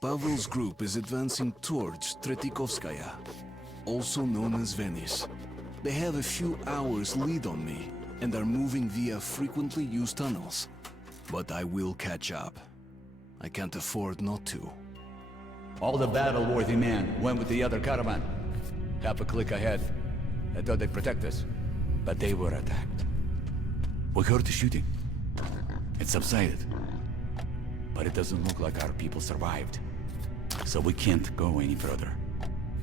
Pavel's group is advancing towards Tretikovskaya, also known as Venice. They have a few hours lead on me, and are moving via frequently used tunnels. But I will catch up. I can't afford not to. All the battle-worthy men went with the other caravan. Half a click ahead. I thought they'd protect us, but they were attacked. We heard the shooting. It subsided. But it doesn't look like our people survived. So we can't go any further.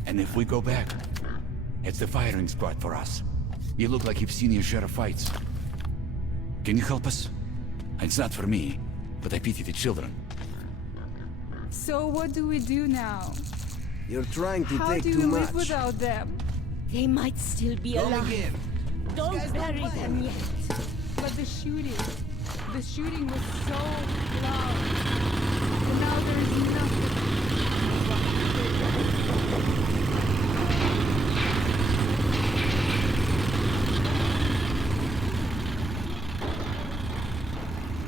And if we go back, it's the firing spot for us. You look like you've seen your share of fights. Can you help us? It's not for me, but I pity the children. So what do we do now? You're trying to How take do too we much. live without them? They might still be alive. Again. Don't bury them yet. But the shooting was so loud. And now there is nothing.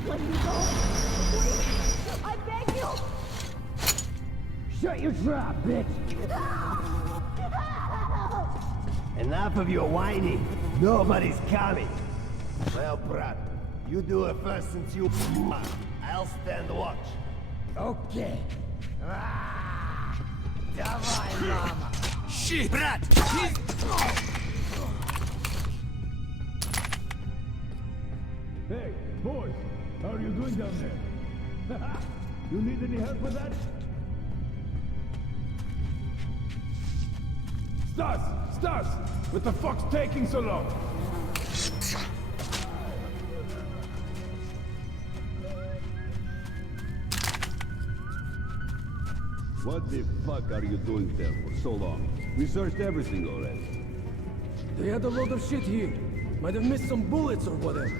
Let me go. Please. I beg you. Shut your trap, bitch! Enough of your whining. Nobody's coming. Well, brat, you do it first since you I'll stand watch. Okay. Давай, mama. Shit! Brat! Hey, boys, how are you doing down there? You need any help with that? Stas! What the fuck's taking so long? What the fuck are you doing there for so long? We searched everything already. They had a load of shit here. Might have missed some bullets or whatever.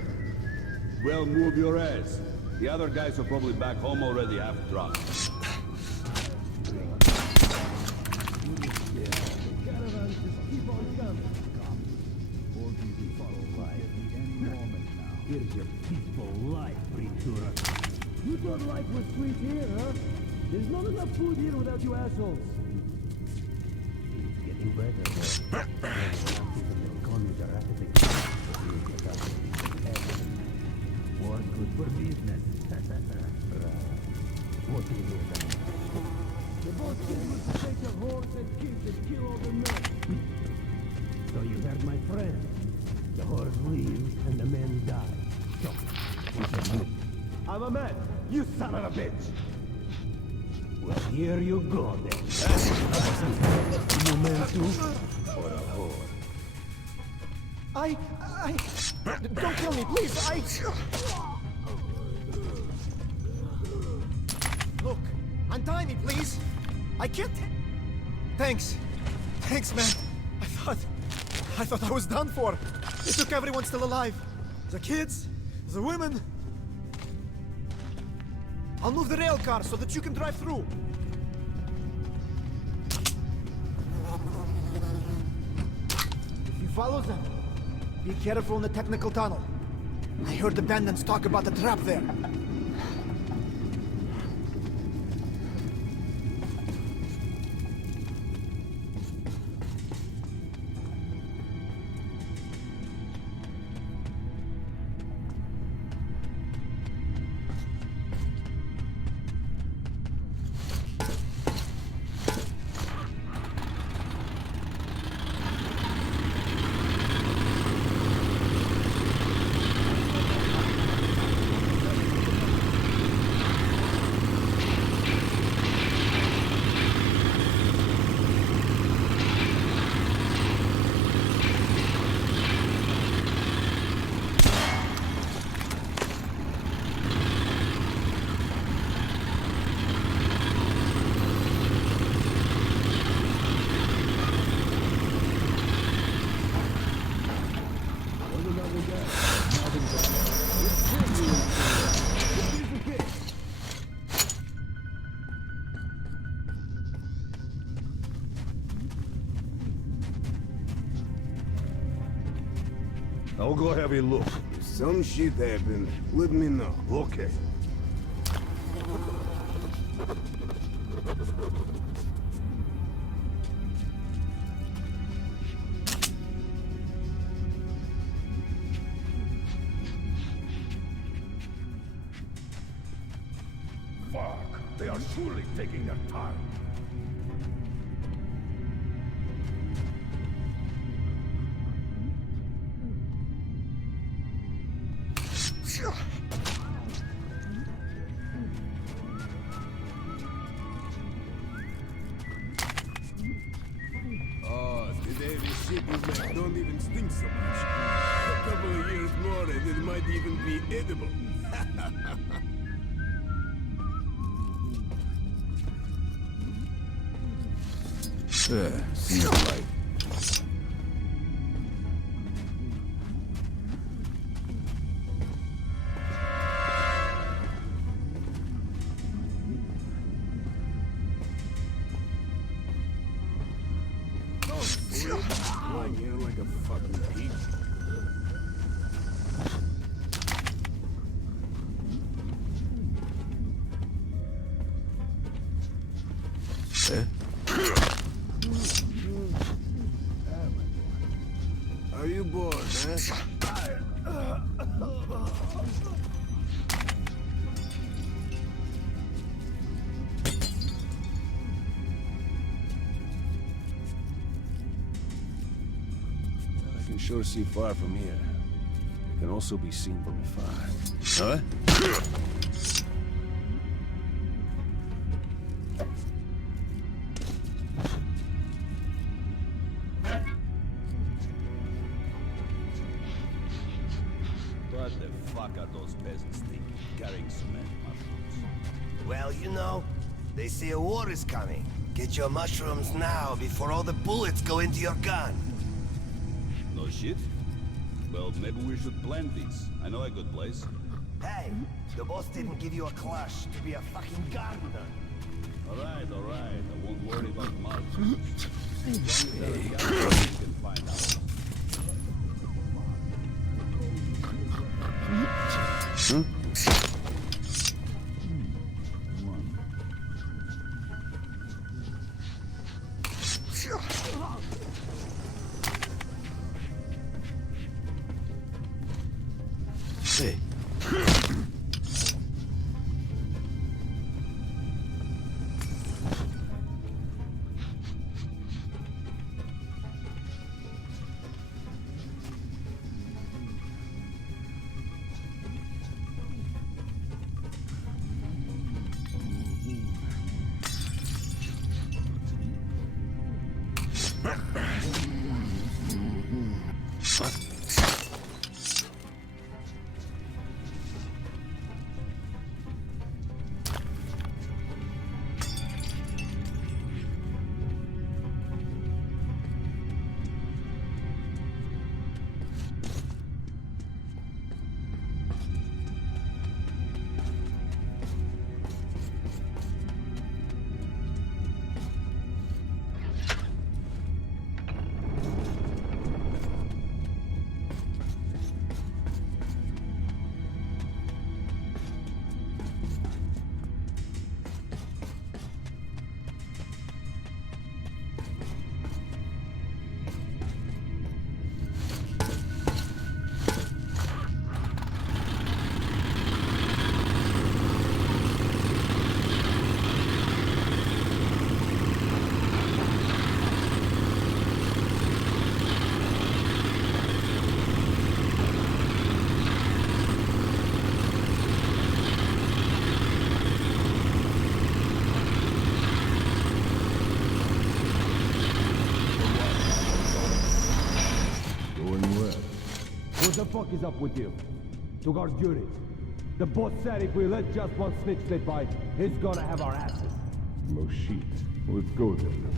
Well, move your ass. The other guys are probably back home already half drunk. Here's your peaceful life, Britura. You thought life was sweet here, huh? There's not enough food here without you assholes. It's getting better. Economies are rapidly more good for business. What do you mean? The boss said was to take a horse and kids and kill all the men. So you heard my friend. The horse leaves and the men die. So, we can move. I'm a man. You son of a bitch. Well, here you go then. You men too? Or a whore? Don't kill me, please, Look, untie me, please! I can't... Thanks, man. I thought I was done for. They took everyone still alive. The kids, the women. I'll move the rail car so that you can drive through. If you follow them, be careful in the technical tunnel. I heard the bandits talk about the trap there. I'll go have a look. If some shit happened, let me know. Okay. Fuck! They are surely taking their time. Oh, today the shit you make don't even stink so much. A couple of years more and it might even be edible. Seems like. Lying here like a fucking pig. Eh? Are you bored, huh? I can sure see far from here. It can also be seen from afar. Huh? What the fuck are those peasants thinking? Carrying so many mushrooms. Well, you know, they say a war is coming. Get your mushrooms now before all the bullets go into your gun. No shit? Well, maybe we should plant these. I know a good place. Hey, the boss didn't give you a clash to be a fucking gardener. Alright, I won't worry about mushrooms. As long as there are guys, we can find out. Hey. What the fuck is up with you? To guard duty. The boss said if we let just one snitch slip by, he's gonna have our asses. No shit. Let's go then.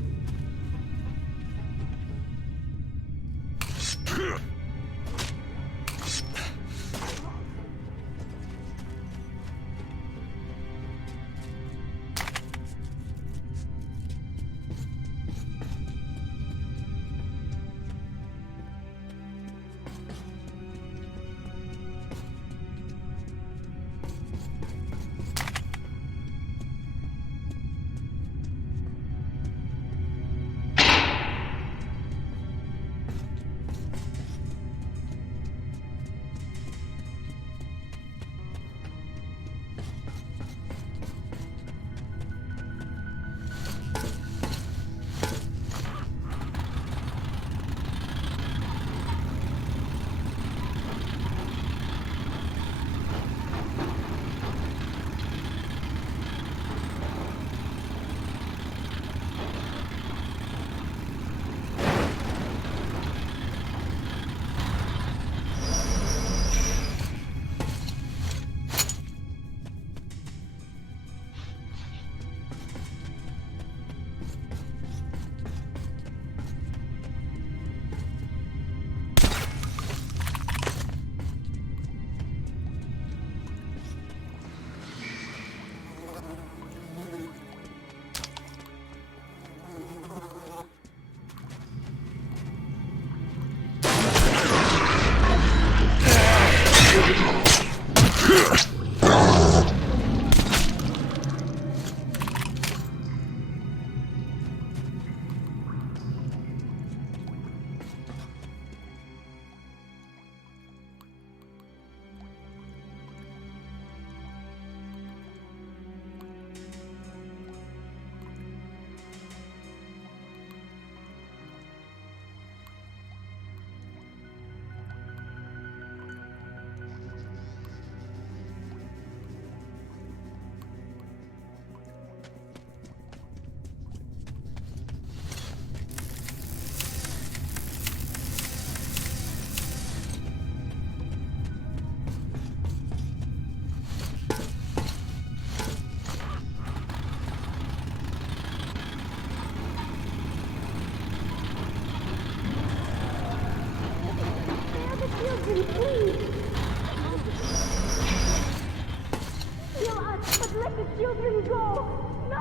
children go! No!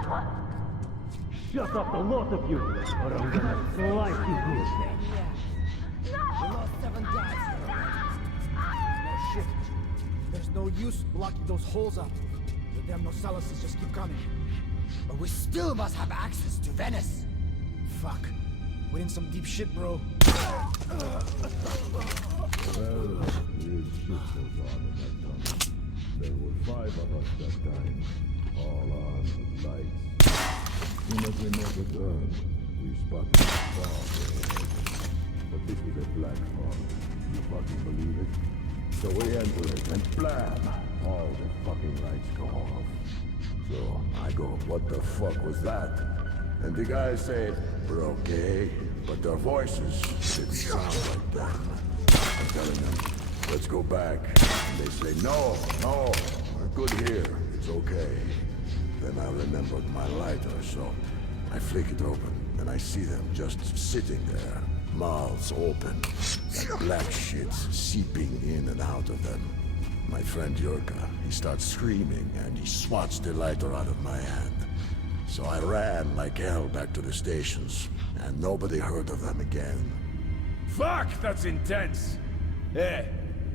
Shut up, the lot of you, or I'm gonna slice you good. We lost 7 guys here already. No shit. There's no use blocking those holes up. The damn Nosalises just keep coming. But we still must have access to Venice. Fuck. We're in some deep shit, bro. Well, real shit goes on in that tunnel. There were 5 of us that time, all on with lights. Soon as we met the gun, we spotted the fog ahead. But this was a black fog. You fucking believe it? So we enter it, and blam! All the fucking lights go off. So I go, what the fuck was that? And the guys say, we're okay, but their voices didn't sound like them. I'm telling them, let's go back. And they say, no, we're good here, it's okay. Then I remembered my lighter, so I flick it open, and I see them just sitting there, mouths open, and black shit seeping in and out of them. My friend Yurka, he starts screaming, and he swats the lighter out of my hand. So I ran like hell back to the stations, and nobody heard of them again. Fuck, that's intense. Hey,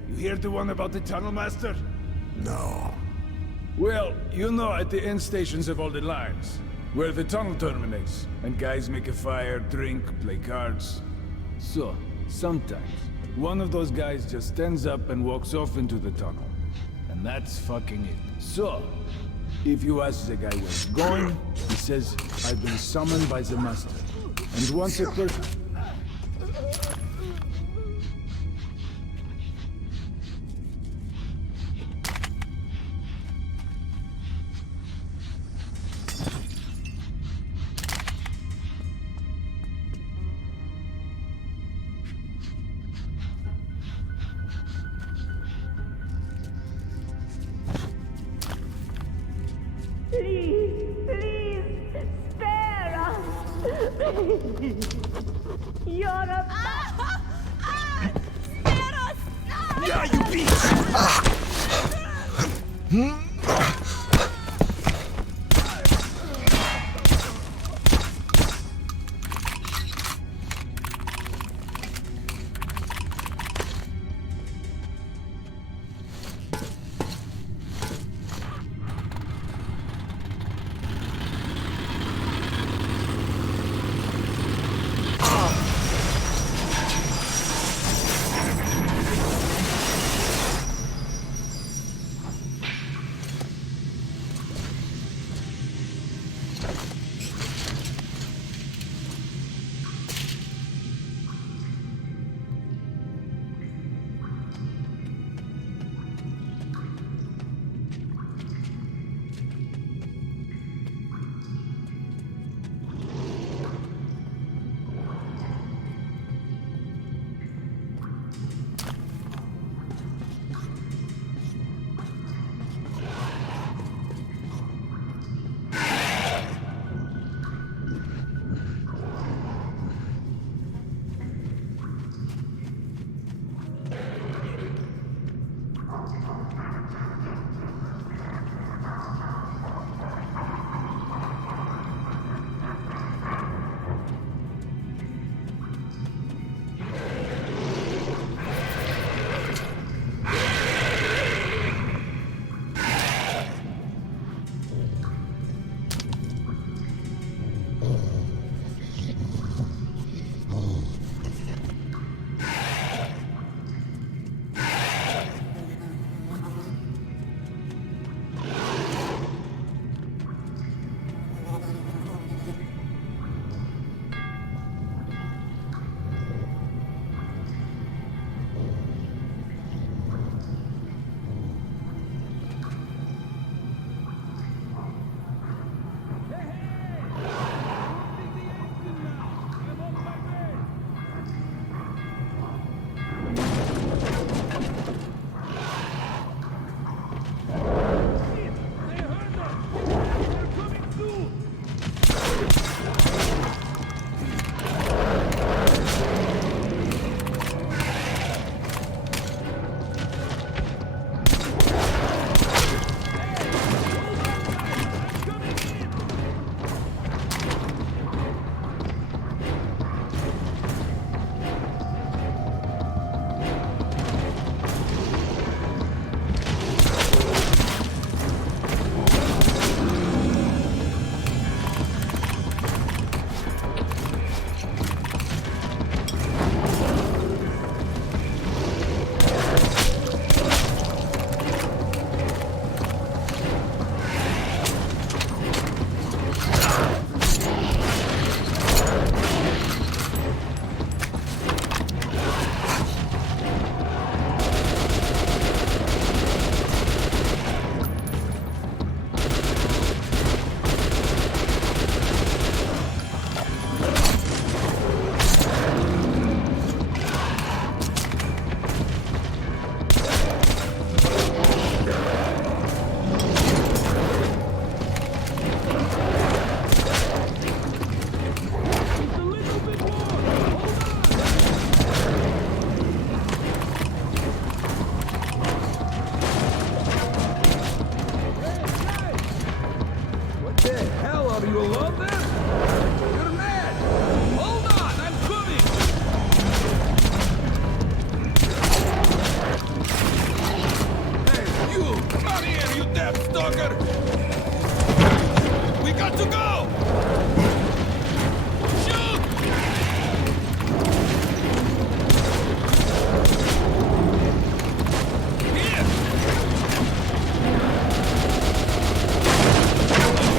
you hear the one about the tunnel master? No. Well, you know at the end stations of all the lines, where the tunnel terminates, and guys make a fire, drink, play cards. So, sometimes, one of those guys just stands up and walks off into the tunnel. And that's fucking it. So, if you ask the guy where he's going, he says, I've been summoned by the master. And once a person... Please, spare us! You're a... Spare us! Yeah, you bitch! The hell, are you alone there? You're mad! Hold on, I'm coming! Hey, you! Come here, you damn stalker! We got to go! Shoot! Here!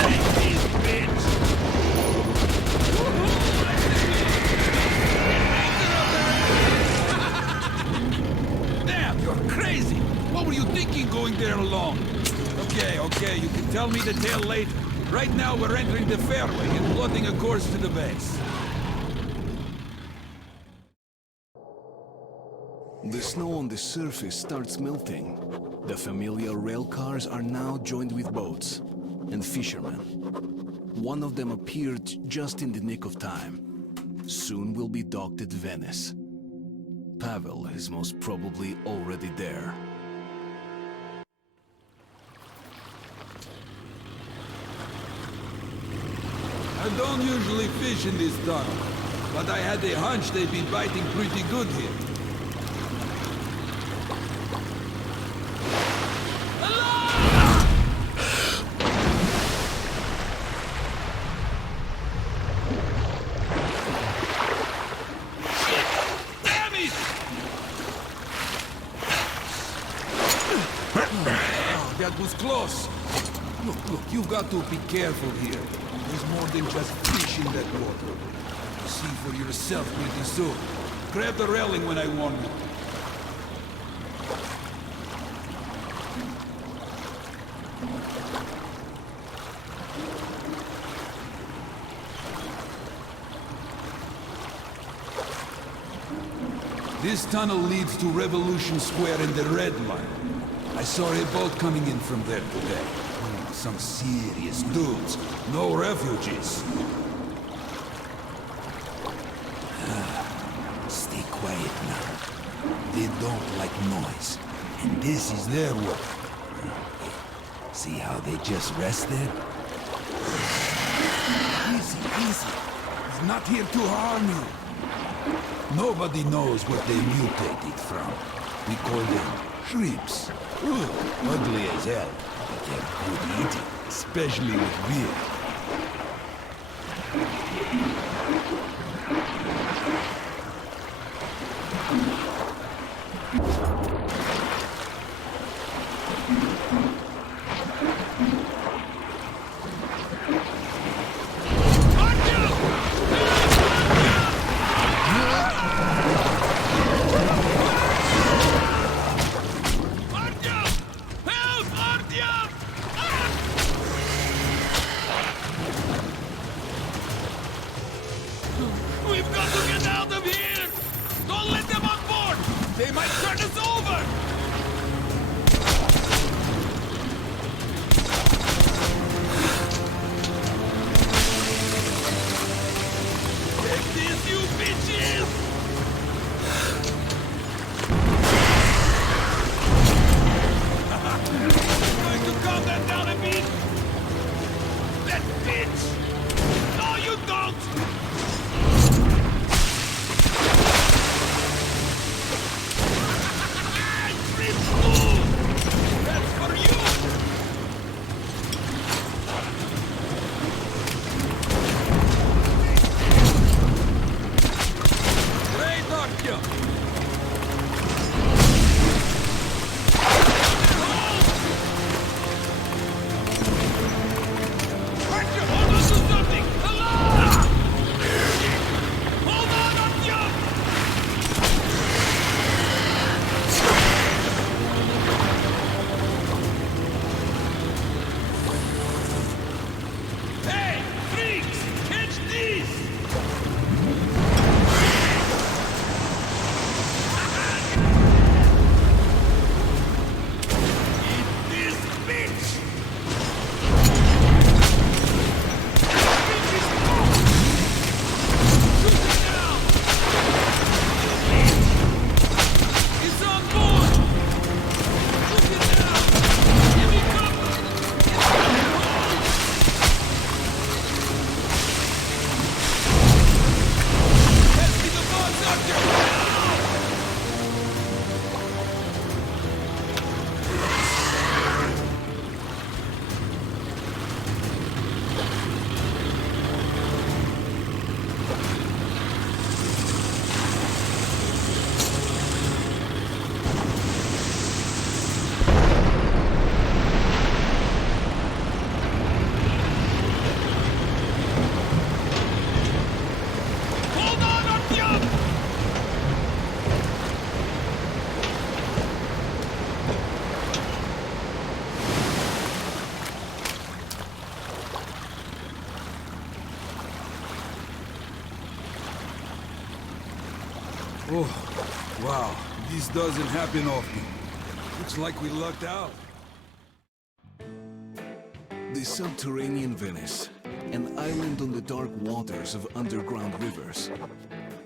Take this, bitch! Damn, you're crazy! What were you thinking going there alone? Okay, you can tell me the tale later. Right now, we're entering the fairway and plotting a course to the base. The snow on the surface starts melting. The familiar rail cars are now joined with boats and fishermen. One of them appeared just in the nick of time. Soon we'll be docked at Venice. Pavel is most probably already there. I don't usually fish in this tunnel, but I had a hunch they'd be biting pretty good here. That was close. Look, you've got to be careful here. There's more than just fish in that water. You'll see for yourself pretty soon. Grab the railing when I warn you. This tunnel leads to Revolution Square in the Red Line. I saw a boat coming in from there today. Some serious dudes. No refugees. Stay quiet now. They don't like noise. And this is their work. See how they just rested? Easy, easy. He's not here to harm you. Nobody knows what they mutated from. We call them shrimps. Ugly as hell, but they're good eating, especially with beer. We've got to get out of here! Don't let them on board! They might turn us over! Take this, you bitches! Going to calm that down a bit? That bitch! No, you don't! That's for you! Great, Artyom! Artyom, hold on to something! Allah! Oh, wow. This doesn't happen often. Looks like we lucked out. The subterranean Venice, an island on the dark waters of underground rivers.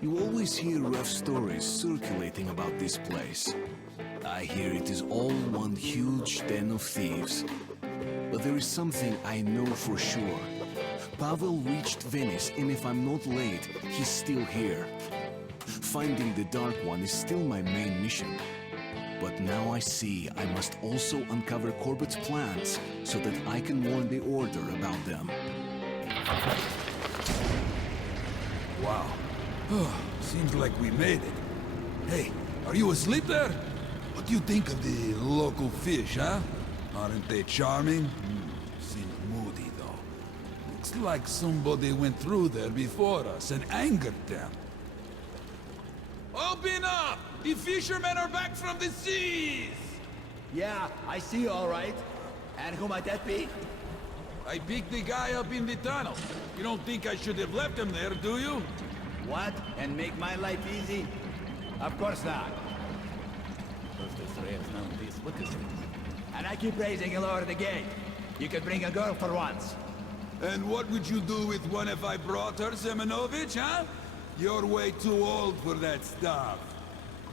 You always hear rough stories circulating about this place. I hear it is all one huge den of thieves. But there is something I know for sure. Pavel reached Venice, and if I'm not late, he's still here. Finding the Dark One is still my main mission. But now I see I must also uncover Corbett's plans so that I can warn the Order about them. Wow. Seems like we made it. Hey, are you asleep there? What do you think of the local fish, huh? Aren't they charming? Seems moody, though. Looks like somebody went through there before us and angered them. Open up! The fishermen are back from the seas! Yeah, I see you all right. And who might that be? I picked the guy up in the tunnel. You don't think I should have left him there, do you? What? And make my life easy? Of course not. First this rails, now this. What is it? And I keep raising you lower the gate. You could bring a girl for once. And what would you do with one if I brought her, Semenovich, huh? You're way too old for that stuff.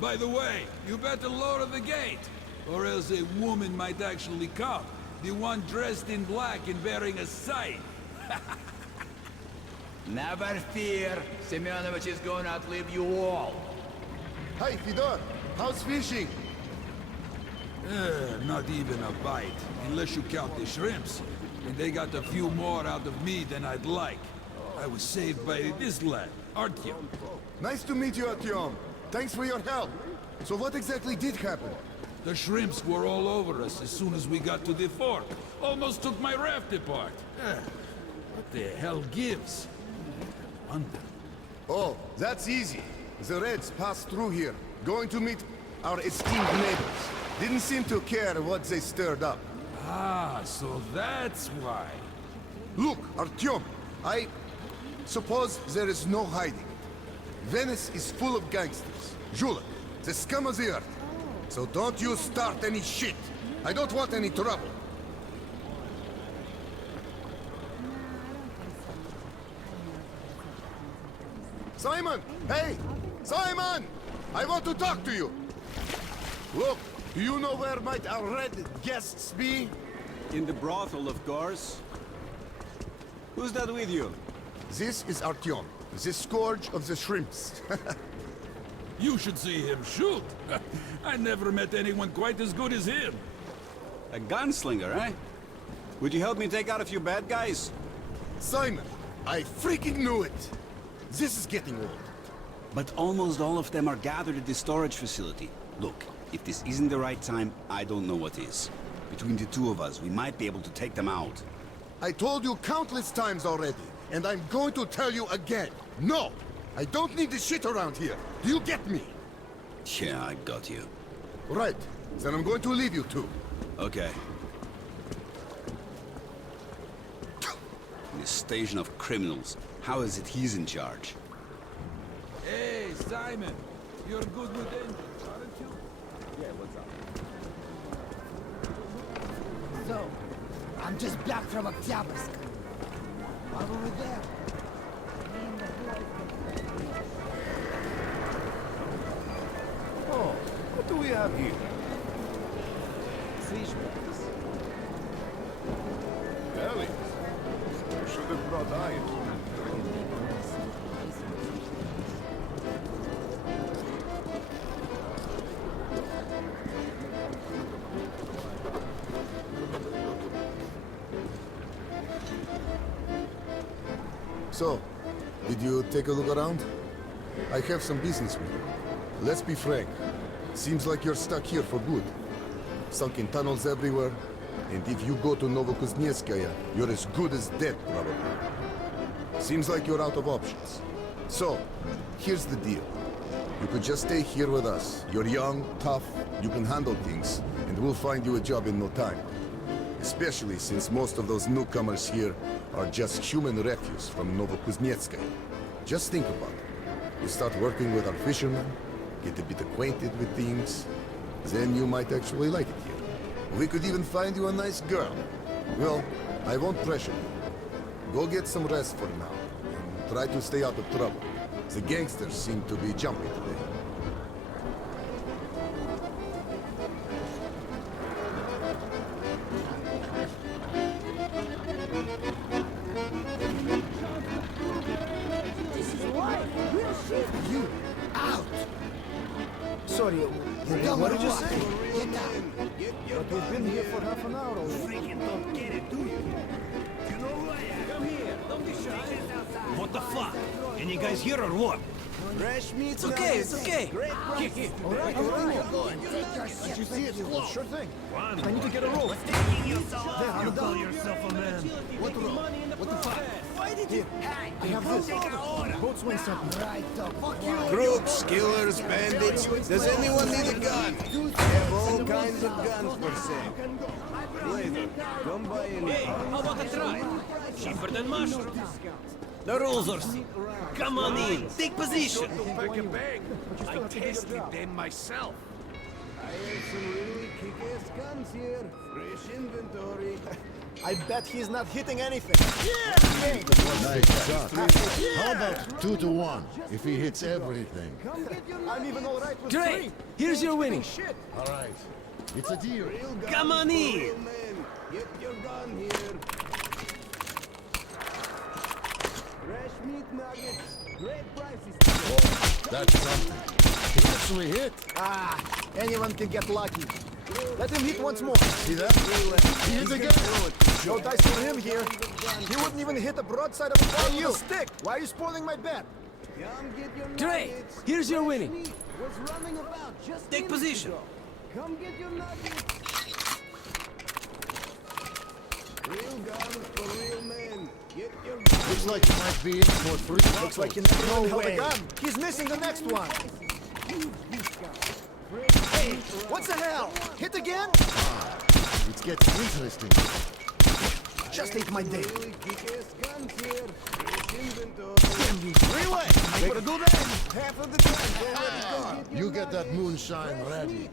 By the way, you better lower the gate, or else a woman might actually come. The one dressed in black and bearing a scythe. Never fear. Semyonovich is going to outlive you all. Hey, Fedor, how's fishing? Not even a bite, unless you count the shrimps. And they got a few more out of me than I'd like. I was saved by this lad, Artyom. Nice to meet you, Artyom. Thanks for your help. So what exactly did happen? The shrimps were all over us as soon as we got to the fork. Almost took my raft apart. What the hell gives? Wonder. Oh, that's easy. The Reds passed through here, going to meet our esteemed neighbors. Didn't seem to care what they stirred up. Ah, so that's why. Look, Artyom, I suppose there is no hiding it. Venice is full of gangsters. Julek, the scum of the earth. So don't you start any shit. I don't want any trouble. Simon! Hey! Simon! I want to talk to you! Look, do you know where might our red guests be? In the brothel, of course. Who's that with you? This is Artyom, the scourge of the shrimps. You should see him shoot. I never met anyone quite as good as him. A gunslinger, eh? Would you help me take out a few bad guys? Simon, I freaking knew it! This is getting old. But almost all of them are gathered at the storage facility. Look, if this isn't the right time, I don't know what is. Between the two of us, we might be able to take them out. I told you countless times already, and I'm going to tell you again. No! I don't need this shit around here. Do you get me? Yeah, I got you. Right. Then I'm going to leave you two. Okay. In a station of criminals, how is it he's in charge? Hey, Simon. You're good with engines, aren't you? Yeah, what's up? So, I'm just back from Oktyabrsk. I'm over there. Oh, what do we have here? Fish bags. Ellie. Should have brought iron. So, did you take a look around? I have some business with you. Let's be frank. Seems like you're stuck here for good. Sunken tunnels everywhere, and if you go to Novokuznetskaya, you're as good as dead, probably. Seems like you're out of options. So, here's the deal. You could just stay here with us. You're young, tough, you can handle things, and we'll find you a job in no time. Especially since most of those newcomers here are just human refuse from Novokuznetskaya. Just think about it. You start working with our fishermen, get a bit acquainted with things. Then you might actually like it here. We could even find you a nice girl. Well, I won't pressure you. Go get some rest for now, and try to stay out of trouble. The gangsters seem to be jumpy today. Sorry, what did you say? But we've been here for half an hour already. Don't get it, do you? You know who I am? Come here, don't be shy. What the fuck? Can you guys hear or what? Fresh meat. It's okay, it's okay. Great prices. All right. Did you see it? Sure thing. I need to get a rope. You call yourself a man. What rope? What the fuck? Here, I have this. Boatswain something. Right, fuck you. Crooks, killers, bandits. Does anyone need a gun? We have all kinds of guns for sale. Later, come by and... Hey, how about a try? Cheaper than mushrooms. The rules are simple. Come on in, take position. I tested them myself. I have some really kick-ass guns here. Fresh inventory. I bet he's not hitting anything. Nice shot. How about 2 to 1, if he hits everything? I'm even all right with Great! three. Here's your winning. Shit. All right. It's a deal. Come on in. Real men, get your gun here. Fresh meat nuggets. Great prices. That's something. He actually hit. Ah, anyone can get lucky. Let him hit once more. See that? He hits again. No dice for him here. He wouldn't even hit the broadside of a ball with a stick. Why are you spoiling my bet? Come get your Great! nuggets. Here's your Fresh winning. meat was running about just Take minutes position. ago. Come get your nuggets. Real guns for real men. Get your guns. Looks like he might be in for 3. Looks like you never even held a gun. He's missing the next one. Hey, what's the hell? Hit again? It's getting interesting. Just ate my day. Really kick-ass guns here. Fresh inventory. Relay! I gotta do that. Half of the time already gone. You get that moonshine ready.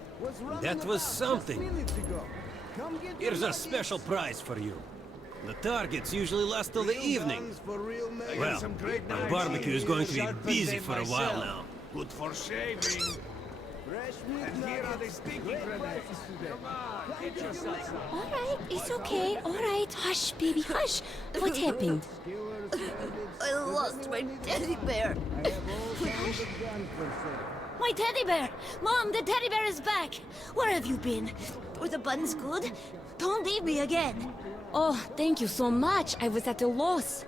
That was something. Minutes ago. Come get your Here's our special prize for you. The targets usually last till the evening. guns for real men. Well, the barbecue is going to be busy for a while now. Good for shaving. Fresh meat And here are the nuggets. sticky Great grenades. prices today. Come on, get yourself some. All right, it's okay. All right, hush, baby, hush. What happened? I lost my teddy bear. I have all kinds of guns for sale. My teddy bear! Mom, the teddy bear is back! Where have you been? Were the buns good? Don't leave me again! Oh, thank you so much. I was at a loss.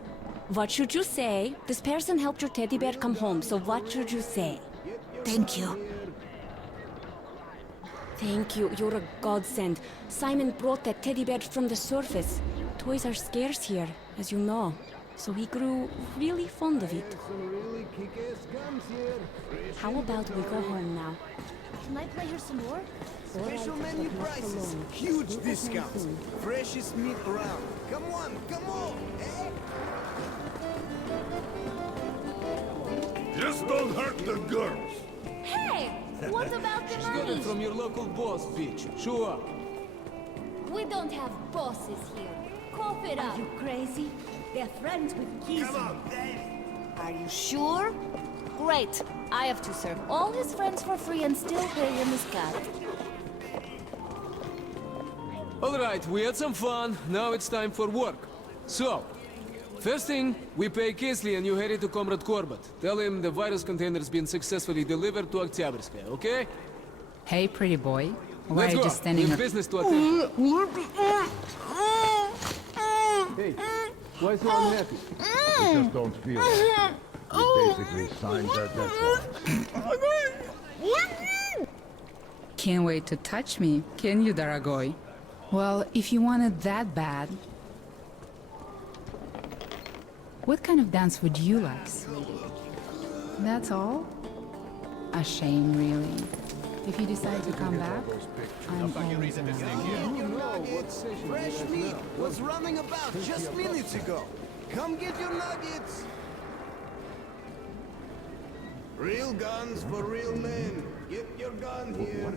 What should you say? This person helped your teddy bear come home, so what should you say? Thank you. Thank you. You're a godsend. Simon brought that teddy bear from the surface. Toys are scarce here, as you know. So he grew really fond of it. Some really kick-ass guns here. Fresh How about we go home now? Can I play her some more? special menu prices. Huge discounts. Freshest meat around. Come on, eh? Just don't hurt the girls. Hey! What about the money? From your local boss, bitch. Show up. We don't have bosses here. Cough it up. Are you crazy? They're friends with Giza. Come on, Dave. Are you sure? Great. I have to serve all his friends for free and still pay him his cut. All right, we had some fun. Now it's time for work. So, first thing, we pay Kesley and you head to Comrade Corbett. Tell him the virus container's been successfully delivered to Oktyabrskaya, okay? Hey, pretty boy. Why Let's are you go. just standing We up? have business to attend to. Hey, why so unhappy? We just don't feel it. We basically signed that deadline. Can't wait to touch me, can you, Daragoy? Well, if you want it that bad... What kind of dance would you like, sweetie? That's all? A shame, really. If you decide to come back, I'm always around. Nuggets. Fresh meat was running about just minutes ago. Come get your nuggets. Real guns for real men. Get your gun here.